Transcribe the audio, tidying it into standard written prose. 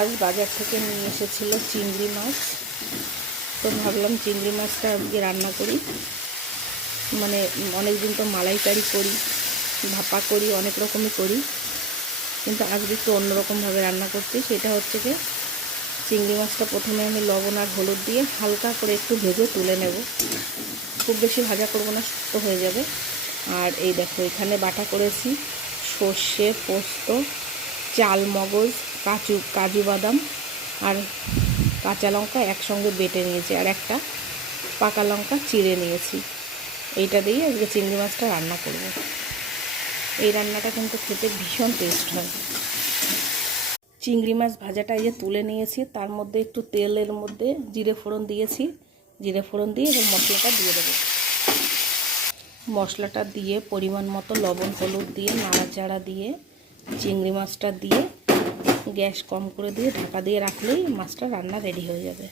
আজ বাজার থেকে নিয়ে এসেছিল চিংড়ি মাছ। তো ভাবলাম চিংড়ি মাছটা আজকে রান্না করি। মানে অনেক দিন তো মালাইকারি করি, ভাপা করি, অনেক রকমই করি, কিন্তু আজকে একটু অন্যরকমভাবে রান্না করছি। সেটা হচ্ছে যে চিংড়ি মাছটা প্রথমে আমি লবণ আর হলুদ দিয়ে হালকা করে একটু ভেজে তুলে নেব। খুব বেশি ভাজা করব না, শক্ত হয়ে যাবে। আর এই দেখো এখানে বাটা করেছি সর্ষে, পোস্ত, চাল মগজ, কাজু বাদাম আর কাঁচা লঙ্কা একসঙ্গে বেটে নিয়েছি, আর একটা পাকা লঙ্কা চিড়ে নিয়েছি। এইটা দিয়ে আজকে চিংড়ি মাছটা রান্না করব। এই রান্নাটা কিন্তু খেতে ভীষণ টেস্ট হয়। চিংড়ি মাছ ভাজাটা এই যে তুলে নিয়েছি, তার মধ্যে একটু তেলের মধ্যে জিরে ফোড়ন দিয়েছি। জিরে ফোড়ন দিয়ে এবার মশলাটা দিয়ে দেবো। মশলাটা দিয়ে পরিমাণ মতো লবণ হলুদ দিয়ে নাড়াচাড়া দিয়ে চিংড়ি মাছটা দিয়ে গ্যাস কম করে দিয়ে ঢাকা দিয়ে রাখলেই মাছটা রান্না রেডি হয়ে যাবে।